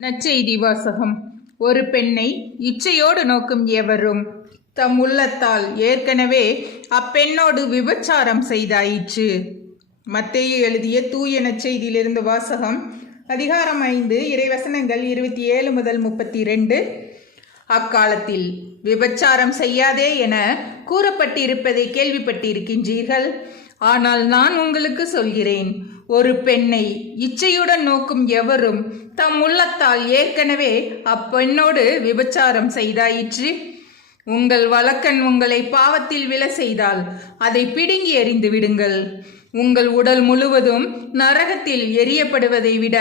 நற்செய்தி வாசகம் ஒரு பெண்ணை இச்சையோடு நோக்கும் எவரும் தம் உள்ளத்தால் ஏற்கனவே அப்பெண்ணோடு விபச்சாரம் செய்தாயிற்று. மத்தேயு எழுதிய தூய நற்செய்தியிலிருந்து வாசகம் அதிகாரம் ஐந்து இறைவசனங்கள் இருபத்தி ஏழு முதல் முப்பத்தி ரெண்டு அக்காலத்தில் விபச்சாரம் செய்யாதே என கூறப்பட்டிருப்பதை கேள்விப்பட்டிருக்கின்றீர்கள். ஆனால் நான் உங்களுக்கு சொல்கிறேன் ஒரு பெண்ணை இச்சையுடன் நோக்கும் எவரும் தம் உள்ளத்தால் ஏற்கனவே அப்பெண்ணோடு விபச்சாரம் செய்தாயிற்று. உங்கள் வழக்கன் உங்களை பாவத்தில் விழ செய்தால் அதை பிடுங்கி எறிந்து விடுங்கள். உங்கள் உடல் முழுவதும் நரகத்தில் எரியப்படுவதை விட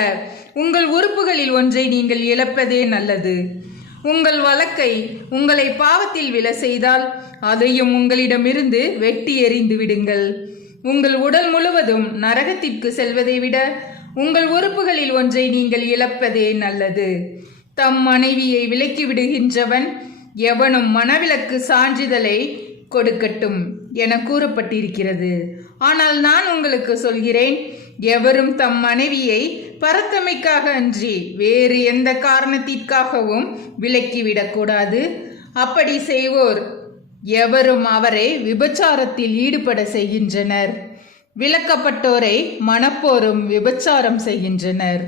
உங்கள் உறுப்புகளில் ஒன்றை நீங்கள் இழப்பதே நல்லது. உங்கள் வழக்கை உங்களை பாவத்தில் விழ செய்தால் அதையும் உங்களிடமிருந்து வெட்டி எறிந்து விடுங்கள். உங்கள் உடல் முழுவதும் நரகத்திற்கு செல்வதை விட உங்கள் உறுப்புகளில் ஒன்றை நீங்கள் இழப்பதே நல்லது. தம் மனைவியை விலக்கி விடுகின்றவன் எவனும் மனவிலக்கு சான்றிதழை கொடுக்கட்டும் என கூறப்பட்டிருக்கிறது. ஆனால் நான் உங்களுக்கு சொல்கிறேன் எவரும் தம் மனைவியை பரத்தமைக்காக அன்றி வேறு எந்த காரணத்திற்காகவும் விலக்கிவிடக்கூடாது. அப்படி செய்வோர் எவரும் அவரை விபச்சாரத்தில் ஈடுபட செய்கின்றனர். விளக்கப்பட்டோரை மனப்போரும் விபச்சாரம் செய்கின்றனர்.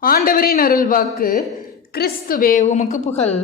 ஆண்டவரின் அருள்வாக்கு கிறிஸ்துவே உமக்கு புகழ்.